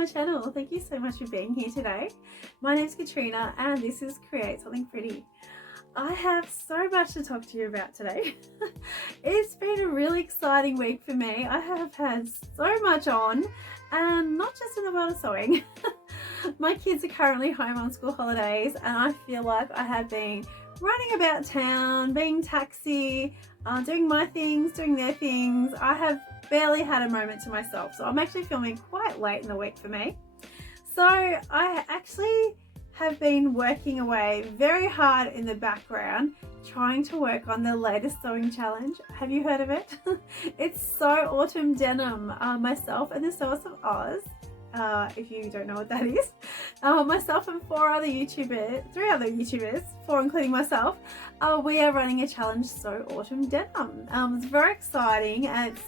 my channel. Thank you so much for being here today. My name's Katrina and this is Create Something Pretty. I have so much to talk to you about today. It's been a really exciting week for me. I have had so much on, and not just in the world of sewing. My kids are currently home on school holidays and I feel like I have been running about town, being taxi, doing my things, doing their things. I have barely had a moment to myself, so I'm actually filming quite late in the week for me. So I actually have been working away very hard in the background trying to work on the latest sewing challenge. Have you heard of it? It's Sew Autumn Denim. Myself and the Sewists of Oz, if you don't know what that is, myself and three other YouTubers, four including myself, we are running a challenge, Sew Autumn Denim. It's very exciting and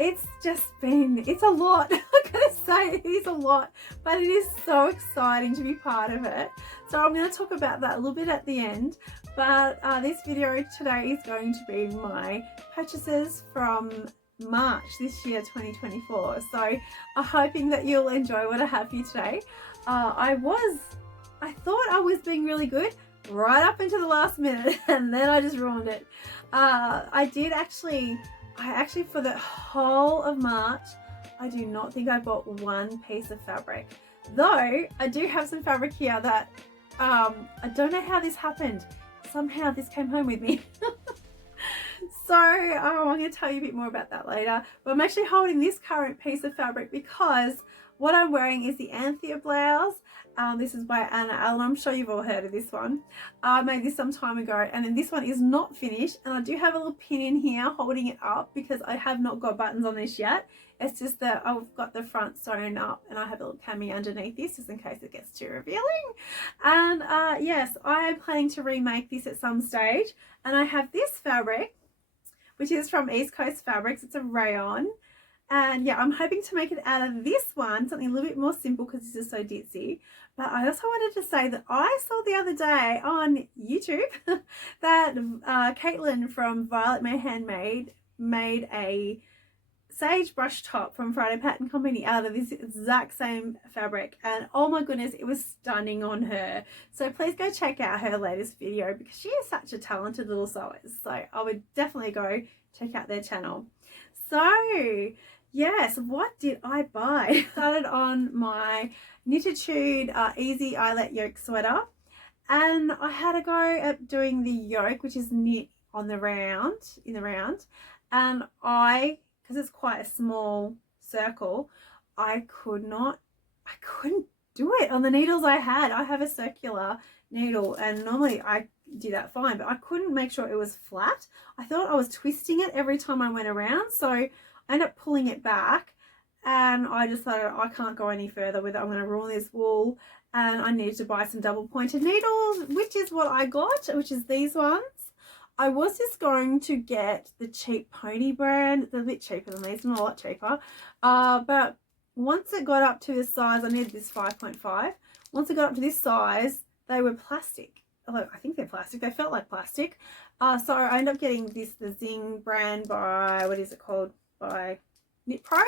it's a lot. I'm gonna say it is a lot, but it is so exciting to be part of it. So I'm going to talk about that a little bit at the end, but this video today is going to be my purchases from March this year, 2024. So I'm hoping that you'll enjoy what I have for you today. I thought I was being really good right up until the last minute and then I just ruined it. I actually for the whole of March, I do not think I bought one piece of fabric. Though I do have some fabric here that I don't know how this happened. Somehow this came home with me. So I'm going to tell you a bit more about that later. But I'm actually holding this current piece of fabric because what I'm wearing is the Anthea blouse. This is by Anna Allen. I'm sure you've all heard of this one. I made this some time ago, and then this one is not finished, and I do have a little pin in here holding it up because I have not got buttons on this yet. It's just that I've got the front sewn up and I have a little cami underneath this just in case it gets too revealing. And yes, I am planning to remake this at some stage, and I have this fabric which is from East Coast Fabrics. It's a rayon. And yeah, I'm hoping to make it out of this one, something a little bit more simple because this is so ditzy. But I also wanted to say that I saw the other day on YouTube that Caitlin from Violet May Handmade made a sage brush top from Friday Pattern Company out of this exact same fabric, and oh my goodness, it was stunning on her. So please go check out her latest video because she is such a talented little sewer. So I would definitely go check out their channel. So yes, what did I buy? I started on my Knititude Easy Eyelet Yoke sweater, and I had a go at doing the yoke, which is knit on the round, and because it's quite a small circle, I couldn't do it on the needles I had. I have a circular needle and normally I do that fine, but I couldn't make sure it was flat. I thought I was twisting it every time I went around, so I ended up pulling it back and I just thought I can't go any further with it. I'm going to ruin this wool, and I needed to buy some double pointed needles, which is what I got, which is these ones. I was just going to get the cheap Pony brand. They're a bit cheaper than these, not a lot cheaper. But once it got up to this size, I needed this 5.5. Once it got up to this size, they were plastic. Although I think they're plastic. They felt like plastic. So I ended up getting the Zing brand by, what is it called? By Knit Pro.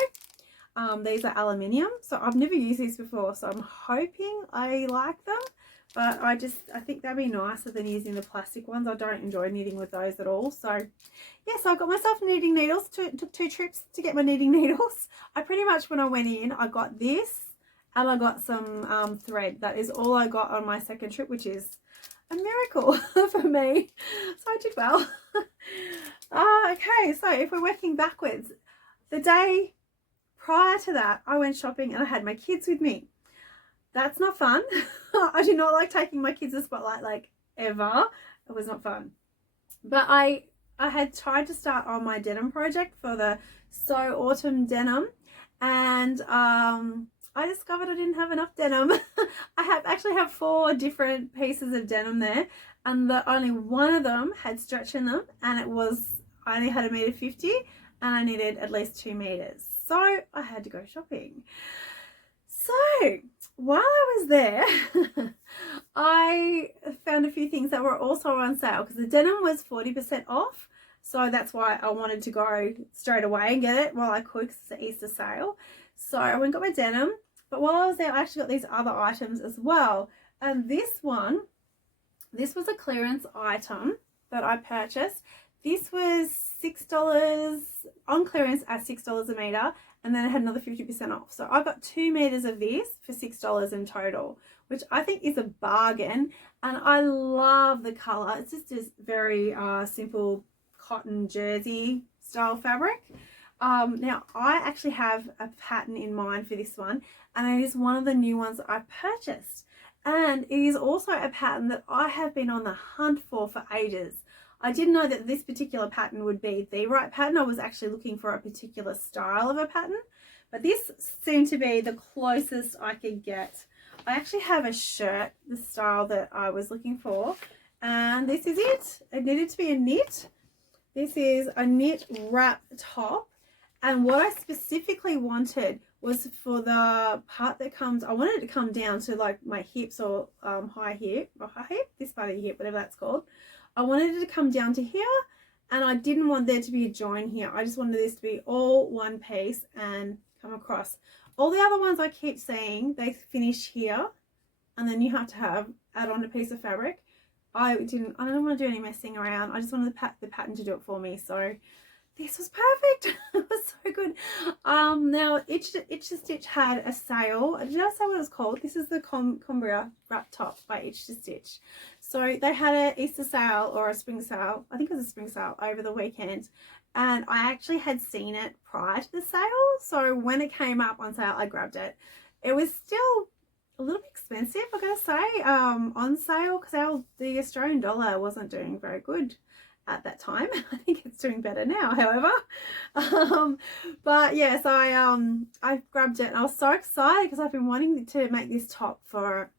These are aluminium. So I've never used these before. So I'm hoping I like them. But I think that'd be nicer than using the plastic ones. I don't enjoy knitting with those at all. So yeah, so I got myself knitting needles. Took 2 trips to get my knitting needles. I pretty much, when I went in, I got this and I got some thread. That is all I got on my second trip, which is a miracle for me. So I did well. Okay, so if we're working backwards, the day prior to that, I went shopping and I had my kids with me. That's not fun. I do not like taking my kids to Spotlight, like, ever. It was not fun. But I had tried to start on my denim project for the Sew Autumn Denim, and I discovered I didn't have enough denim. I actually have 4 different pieces of denim there, and only one of them had stretch in them, and I only had 1.50 m and I needed at least 2 meters. So I had to go shopping. So while I was there, I found a few things that were also on sale because the denim was 40% off. So that's why I wanted to go straight away and get it while I could because it's the Easter sale. So I went and got my denim. But while I was there, I actually got these other items as well. And this was a clearance item that I purchased. This was $6 on clearance at $6 a meter, and then it had another 50% off. So I got 2 meters of this for $6 in total, which I think is a bargain. And I love the color. It's just this very simple cotton jersey style fabric. Now I actually have a pattern in mind for this one, and it is one of the new ones that I purchased. And it is also a pattern that I have been on the hunt for ages. I didn't know that this particular pattern would be the right pattern. I was actually looking for a particular style of a pattern, but this seemed to be the closest I could get. I actually have a shirt, the style that I was looking for, and this is it. It needed to be a knit. This is a knit wrap top, and what I specifically wanted was for the part that comes, I wanted it to come down to like my hips or high hip, this part of the hip, whatever that's called. I wanted it to come down to here, and I didn't want there to be a join here. I just wanted this to be all one piece and come across. All the other ones I keep seeing, they finish here, and then you have to add on a piece of fabric. I don't want to do any messing around. I just wanted the pattern to do it for me. So this was perfect. It was so good. Now Itch to Stitch had a sale. Did I say what it was called? This is the Coma Wrap top by Itch to Stitch. So they had an Easter sale or a spring sale. I think it was a spring sale over the weekend. And I actually had seen it prior to the sale. So when it came up on sale, I grabbed it. It was still a little bit expensive, I gotta say, on sale, because the Australian dollar wasn't doing very good at that time. I think it's doing better now, however. But yes, I grabbed it, and I was so excited because I've been wanting to make this top for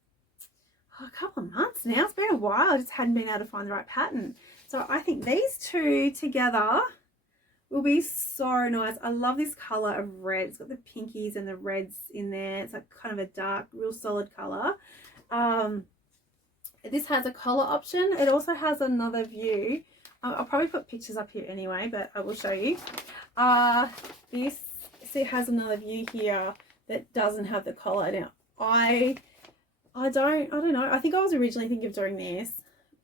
a couple of months now. It's been a while. I just hadn't been able to find the right pattern. So I think these two together will be so nice. I love this color of red. It's got the pinkies and the reds in there. It's like kind of a dark, real solid color. This has a collar option. It also has another view. I'll probably put pictures up here anyway, but I will show you. This has another view here that doesn't have the collar. Now, I don't know. I think I was originally thinking of doing this.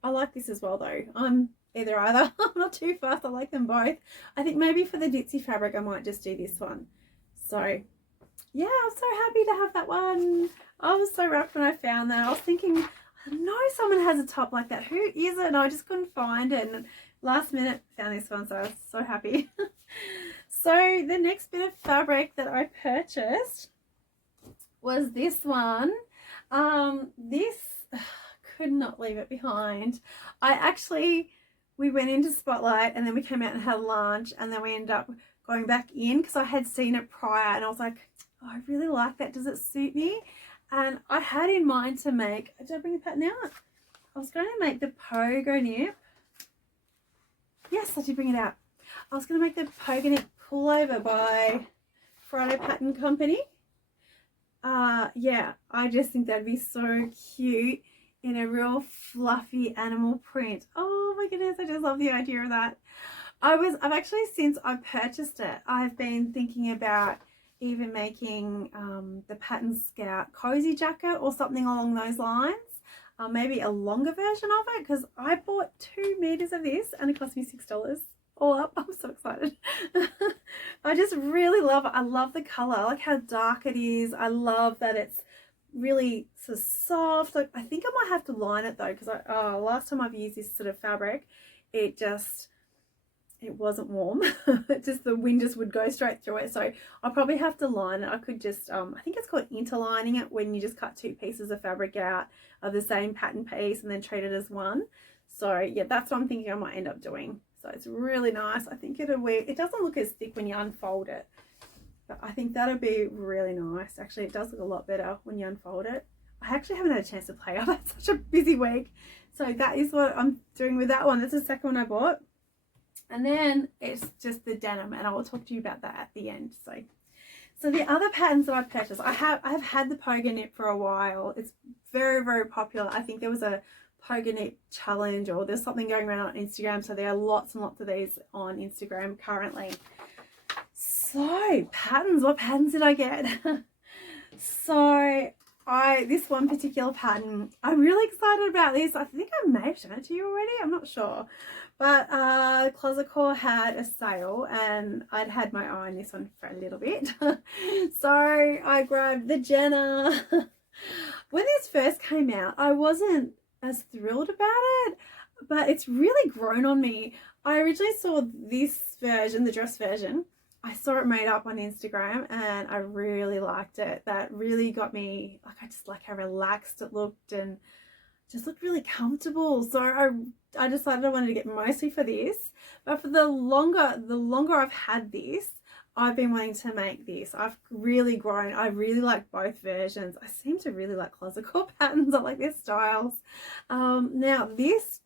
I like this as well though. I'm either. I'm not too fast. I like them both. I think maybe for the ditzy fabric, I might just do this one. So yeah, I'm so happy to have that one. I was so wrapped when I found that. I was thinking, I know someone has a top like that. Who is it? And I just couldn't find it. And last minute found this one, so I was so happy. So the next bit of fabric that I purchased was this one. This could not leave it behind. We went into Spotlight, and then we came out and had lunch, and then we ended up going back in because I had seen it prior, and I was like, oh, I really like that. Does it suit me? And I had in mind to make, did I bring the pattern out? I was going to make the pogo nip. Yes, I did bring it out. I was going to make the pogo nip pullover by Friday Pattern Company. Yeah, I just think that'd be so cute in a real fluffy animal print. Oh my goodness, I just love the idea of that. I've actually, since I purchased it, I've been thinking about even making the Pattern Scout cozy jacket or something along those lines. Maybe a longer version of it, because I bought 2 meters of this and it cost me $6 all up. I'm so excited. I just really love it. I love the color. I like how dark it is. I love that it's really sort of soft. Like, I think I might have to line it though, because last time I've used this sort of fabric, it wasn't warm. The wind just would go straight through it. So I'll probably have to line it. I could just, I think it's called interlining it, when you just cut 2 pieces of fabric out of the same pattern piece and then treat it as one. So yeah, that's what I'm thinking I might end up doing. So it's really nice. I think it doesn't look as thick when you unfold it, but I think that'll be really nice. Actually, it does look a lot better when you unfold it. I actually haven't had a chance to play. I've had such a busy week. So that is what I'm doing with that one. That's the second one I bought. And then it's just the denim, and I will talk to you about that at the end. So the other patterns that I purchased, I've had the pogo knit for a while. It's very, very popular. I think there was a pogo knit challenge, or there's something going around on Instagram. So there are lots and lots of these on Instagram currently. So patterns, what patterns did I get? So this one particular pattern, I'm really excited about this. I think I may have shown it to you already, I'm not sure. But Closet Core had a sale and I'd had my eye on this one for a little bit. So I grabbed the Jenna. When this first came out, I wasn't as thrilled about it, but it's really grown on me. I originally saw this version, the dress version. I saw it made up on Instagram and I really liked it. That really got me, like, I just like how relaxed it looked and just looked really comfortable. So I decided I wanted to get mostly for this, but for the longer I've had this, I've been wanting to make this. I've really grown. I really like both versions. I seem to really like Closet Core patterns. I like their styles. Now this,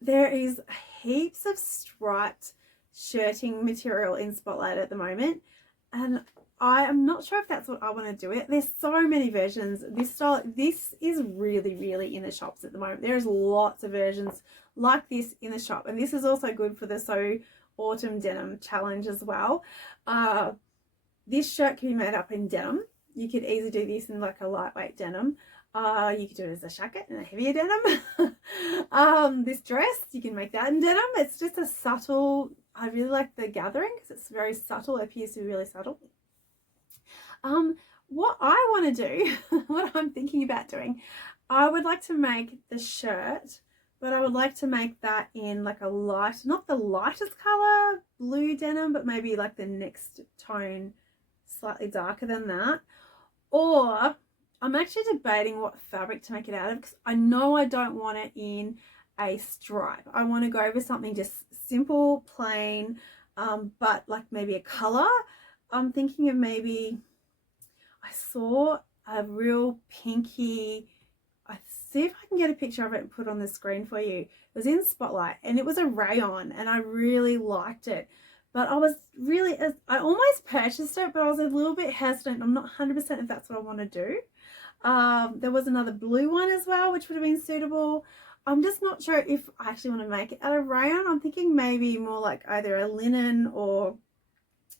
there is heaps of striped shirting material in Spotlight at the moment, and I am not sure if that's what I want to do it. There's so many versions. This style, this is really in the shops at the moment. There's lots of versions like this in the shop, and this is also good for the Sew Autumn Denim challenge as well. This shirt can be made up in denim. You could easily do this in like a lightweight denim. You could do it as a jacket and a heavier denim. This dress, you can make that in denim. It's just a subtle, I really like the gathering because it's very subtle. It appears to be really subtle. What I want to do, what I'm thinking about doing, I would like to make the shirt, but I would like to make that in like a light, not the lightest color, blue denim, but maybe like the next tone, slightly darker than that. Or I'm actually debating what fabric to make it out of, because I know I don't want it in a stripe. I want to go over something just simple, plain, but like maybe a color. I'm thinking of maybe, I saw a real pinky, I see if I can get a picture of it and put it on the screen for you. It was in Spotlight and it was a rayon and I really liked it. But I was really, I almost purchased it, but I was a little bit hesitant. I'm not 100% if that's what I want to do. There was another blue one as well, which would have been suitable. I'm just not sure if I actually want to make it out of rayon. I'm thinking maybe more like either a linen or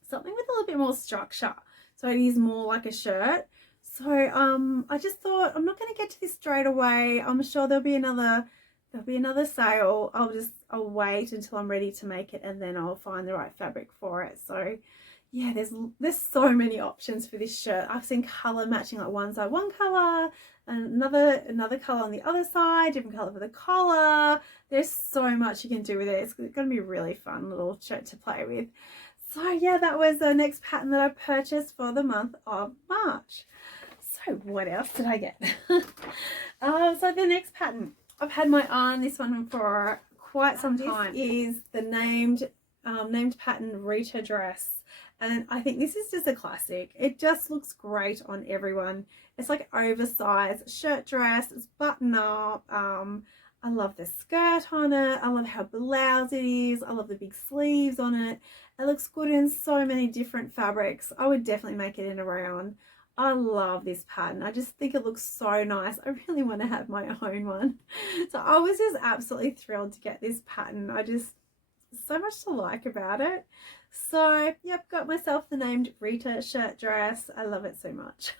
something with a little bit more structure. So it is more like a shirt. So I just thought I'm not going to get to this straight away. I'm sure there'll be another sale. I'll wait until I'm ready to make it and then I'll find the right fabric for it. So yeah, there's so many options for this shirt. I've seen color matching, like one side one color and another color on the other side, different color for the collar. There's so much you can do with it. It's going to be a really fun little shirt to play with. So yeah, that was the next pattern that I purchased for the month of March. So what else did I get? So the next pattern, I've had my eye on this one for quite some time. This is the named pattern Rita dress. And I think this is just a classic. It just looks great on everyone. It's like oversized shirt dress. It's button up. I love the skirt on it. I love how blouse it is. I love the big sleeves on it. It looks good in so many different fabrics. I would definitely make it in a rayon. I love this pattern. I just think it looks so nice. I really want to have my own one. So I was just absolutely thrilled to get this pattern. So much to like about it. So yep, got myself the named Rita shirt dress. I love it so much.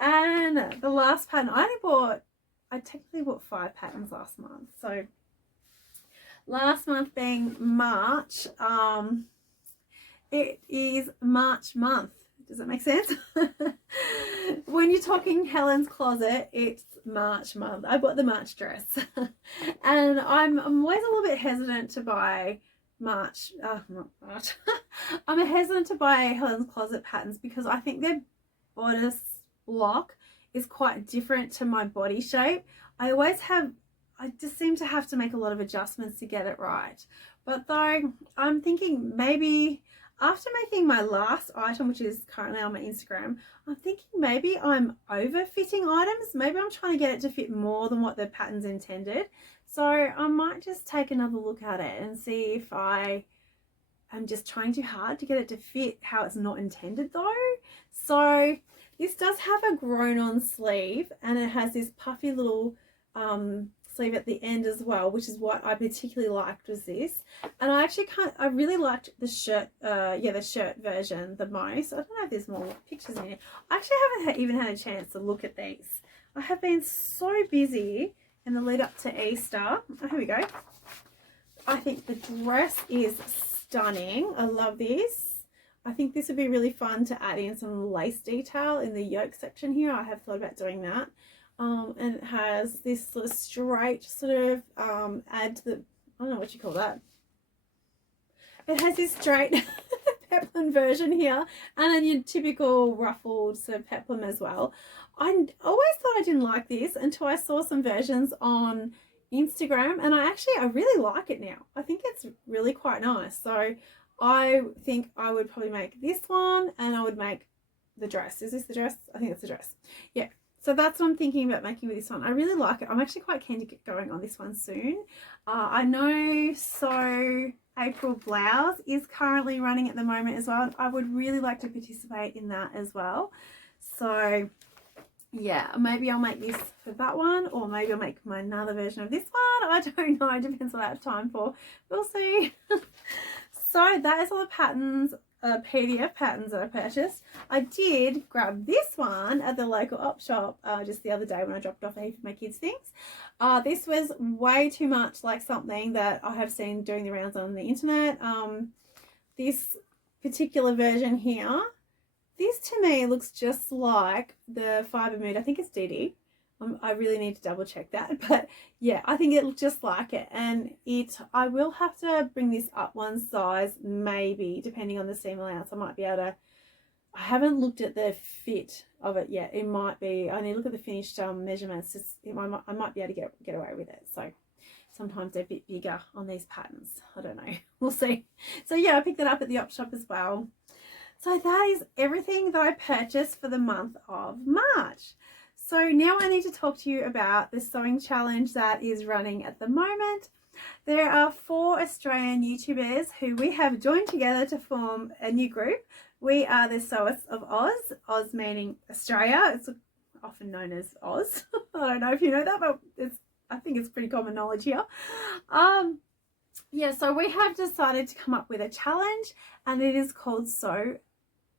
And the last pattern, I technically bought 5 patterns last month. So last month being March, it is March month. Does that make sense? When you're talking Helens Closet, it's March month. I bought the March dress. And I'm always a little bit hesitant to buy not March. I'm hesitant to buy Helens Closet patterns because I think their bodice block is quite different to my body shape. I just seem to have to make a lot of adjustments to get it right. But though I'm thinking maybe after making my last item, which is currently on my Instagram, I'm thinking maybe I'm overfitting items. Maybe I'm trying to get it to fit more than what the pattern's intended. So I might just take another look at it and see if I am just trying too hard to get it to fit how it's not intended though. So this does have a grown on sleeve and it has this puffy little sleeve at the end as well, which is what I particularly liked was this. And I really liked the shirt, the shirt version the most. I don't know if there's more pictures in here. I actually haven't even had a chance to look at these. I have been so busy in the lead up to Easter. Oh, here we go. I think the dress is stunning. I love this. I think this would be really fun to add in some lace detail in the yoke section here. I have thought about doing that. And it has this sort of straight sort of add to the, I don't know what you call that. It has this straight peplum version here, and then your typical ruffled sort of peplum as well. I always thought I didn't like this until I saw some versions on Instagram, and I really like it now. I think it's really quite nice. So I think I would probably make this one, and I would make the dress. Is this the dress? I think it's the dress. Yeah. So that's what I'm thinking about making with this one. I really like it. I'm actually quite keen to get going on this one soon. I know Sew April Blouse is currently running at the moment as well. I would really like to participate in that as well. So yeah, maybe I'll make this for that one, or maybe I'll make another version of this one. I don't know. It depends what I have time for. We'll see. So that is all the patterns. PDF patterns that I purchased. I did grab this one at the local op shop just the other day when I dropped off a heap of my kids' things. This was way too much like something that I have seen doing the rounds on the internet. This particular version here, this to me looks just like the Fibre Mood. I think it's DD. I really need to double check that, but yeah, I think it looks just like it. And I will have to bring this up one size, maybe, depending on the seam allowance. I might be able to, I haven't looked at the fit of it yet. It might be, I need to look at the finished measurements. I might be able to get away with it. So sometimes they're a bit bigger on these patterns. I don't know. We'll see. So yeah, I picked that up at the op shop as well. So that is everything that I purchased for the month of March. So now I need to talk to you about the sewing challenge that is running at the moment. There are 4 Australian YouTubers who we have joined together to form a new group. We are the Sewists of Oz, Oz meaning Australia. It's often known as Oz. I don't know if you know that, but I think it's pretty common knowledge here. Yeah, so we have decided to come up with a challenge, and it is called Sew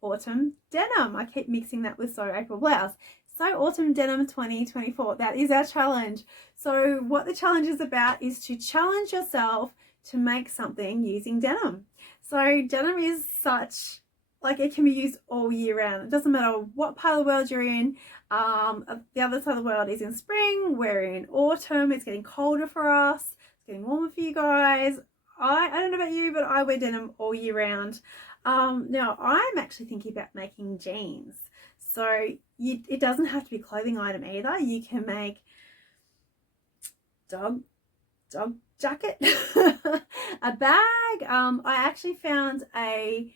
Autumn Denim. I keep mixing that with Sew April Blouse. Sew Autumn Denim 2024. That is our challenge. So what the challenge is about is to challenge yourself to make something using denim. So denim is such, like, it can be used all year round. It doesn't matter what part of the world you're in. The other side of the world is in spring. We're in autumn. It's getting colder for us. It's getting warmer for you guys. I don't know about you, but I wear denim all year round. Now I'm actually thinking about making jeans. So it doesn't have to be a clothing item either. You can make dog jacket, a bag. I actually found a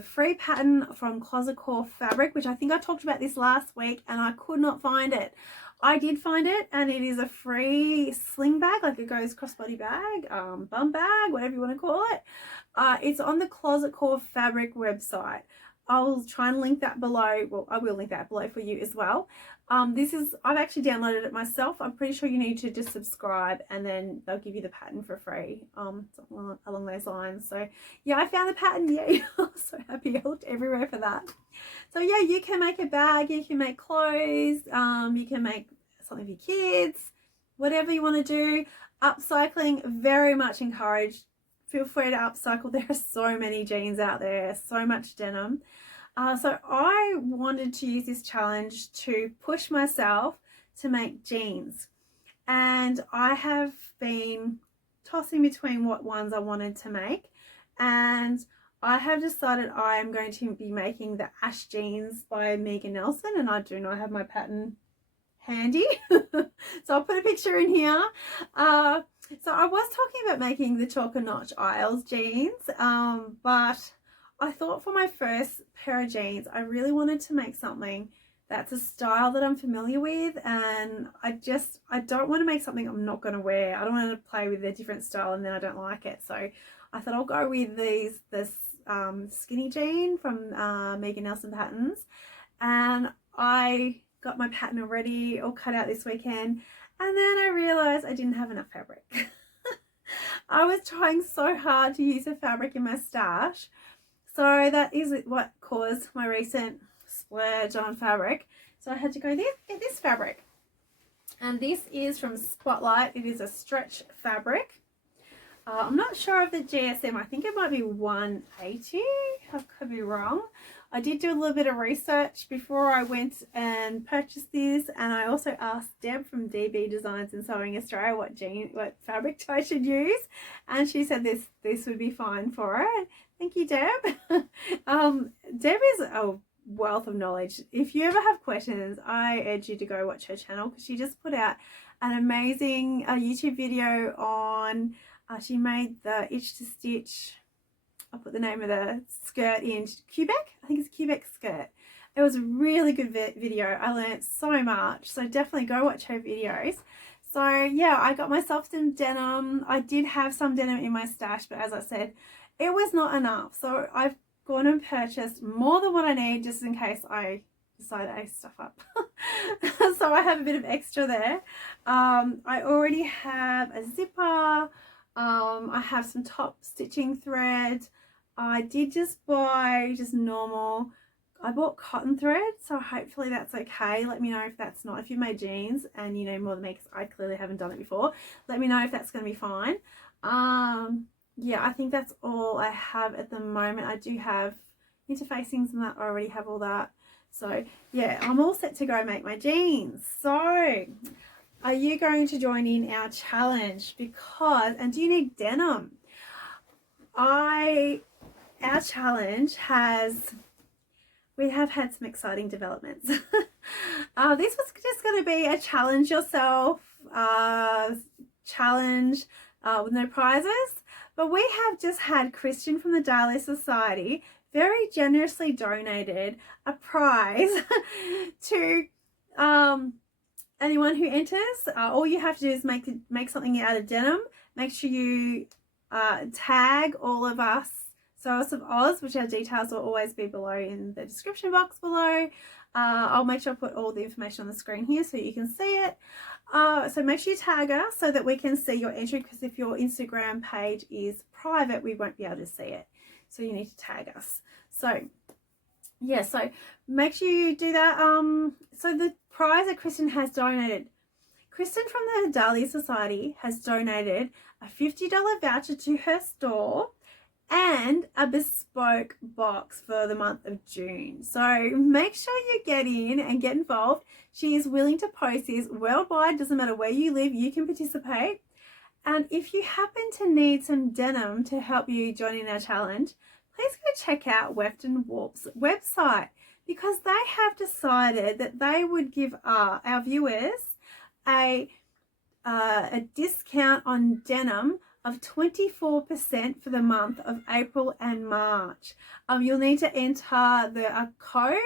free pattern from Closet Core Fabric, which I think I talked about this last week, and I could not find it. I did find it, and it is a free sling bag, like it goes crossbody bag, bum bag, whatever you want to call it. It's on the Closet Core Fabric website. I'll try and link that below. Well, I will link that below for you as well. I've actually downloaded it myself. I'm pretty sure you need to just subscribe, and then they'll give you the pattern for free, something along those lines. So yeah, I found the pattern. Yay. I'm so happy. I looked everywhere for that. So yeah, you can make a bag, you can make clothes, you can make something for your kids, whatever you want to do. Upcycling, very much encouraged. Feel free to upcycle. There are so many jeans out there, so much denim. So I wanted to use this challenge to push myself to make jeans. And I have been tossing between what ones I wanted to make. And I have decided I am going to be making the Ash Jeans by Megan Nelson. And I do not have my pattern handy. So I'll put a picture in here. So I was talking about making the Chalk and Notch Isles jeans, but I thought for my first pair of jeans, I really wanted to make something that's a style that I'm familiar with, and I don't want to make something I'm not going to wear. I don't want to play with a different style and then I don't like it. So I thought I'll go with this skinny jean from Megan Nelson Patterns, and I got my pattern already all cut out this weekend. And then I realized I didn't have enough fabric. I was trying so hard to use the fabric in my stash. So that is what caused my recent splurge on fabric. So I had to go get this fabric. And this is from Spotlight. It is a stretch fabric. I'm not sure of the GSM. I think it might be 180. I could be wrong. I did do a little bit of research before I went and purchased this, and I also asked Deb from DB Designs and Sewing Australia what fabric I should use, and she said this would be fine for her. Thank you, Deb. Deb is a wealth of knowledge. If you ever have questions, I urge you to go watch her channel, because she just put out an amazing YouTube video on. She made the itch to stitch. I'll put the name of the skirt in Quebec. I think it's Quebec skirt. It was a really good video. I learned so much. So definitely go watch her videos. So yeah, I got myself some denim. I did have some denim in my stash, but as I said, it was not enough. So I've gone and purchased more than what I need, just in case I decide I stuff up. So I have a bit of extra there. I already have a zipper. I have some top stitching thread. I did just buy just normal. I bought cotton thread, so hopefully that's okay. Let me know if that's not. If you made jeans and you know more than me, because I clearly haven't done it before, let me know if that's going to be fine. Yeah, I think that's all I have at the moment. I do have interfacings and that. I already have all that. So yeah, I'm all set to go make my jeans. So are you going to join in our challenge? Because, and do you need denim? Our challenge we have had some exciting developments. This was just going to be a challenge yourself challenge with no prizes, but we have just had Christian from the Daily Society very generously donated a prize to anyone who enters. All you have to do is make something out of denim. Make sure you tag all of us, Sewists of Oz, which our details will always be below in the description box below. I'll make sure I put all the information on the screen here so you can see it. So make sure you tag us so that we can see your entry, because if your Instagram page is private, we won't be able to see it. So you need to tag us. So yeah, so make sure you do that. So the prize that Kristen has donated, Kristen from the Daily Society has donated a $50 voucher to her store and a bespoke box for the month of June. So make sure you get in and get involved. She is willing to post this worldwide. Doesn't matter where you live, you can participate. And if you happen to need some denim to help you join in our challenge, please go check out Weft and Warp's website, because they have decided that they would give our viewers a discount on denim of 24% for the month of April and March. You'll need to enter the code,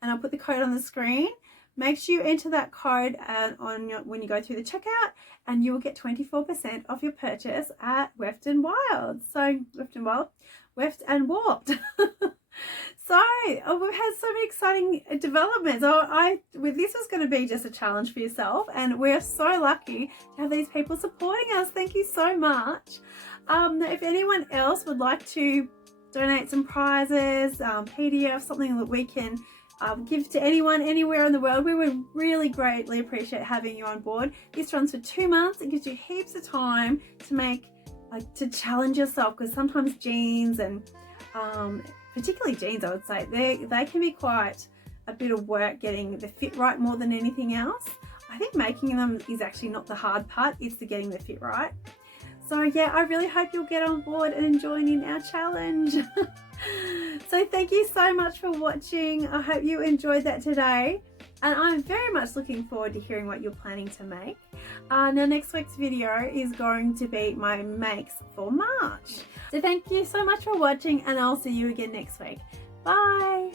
and I'll put the code on the screen. Make sure you enter that code when you go through the checkout, and you will get 24% off your purchase at Weft and Wild. So Weft and Warped. So we've had so many exciting developments. This was going to be just a challenge for yourself, and we're so lucky to have these people supporting us. Thank you so much. If anyone else would like to donate some prizes, PDF, something that we can give to anyone anywhere in the world, we would really greatly appreciate having you on board. This runs for 2 months. It gives you heaps of time to challenge yourself, because sometimes jeans and particularly jeans, I would say, they can be quite a bit of work getting the fit right more than anything else. I think making them is actually not the hard part, it's the getting the fit right. So yeah, I really hope you'll get on board and join in our challenge. So thank you so much for watching. I hope you enjoyed that today, and I'm very much looking forward to hearing what you're planning to make. Now next week's video is going to be my makes for March. So thank you so much for watching, and I'll see you again next week. Bye.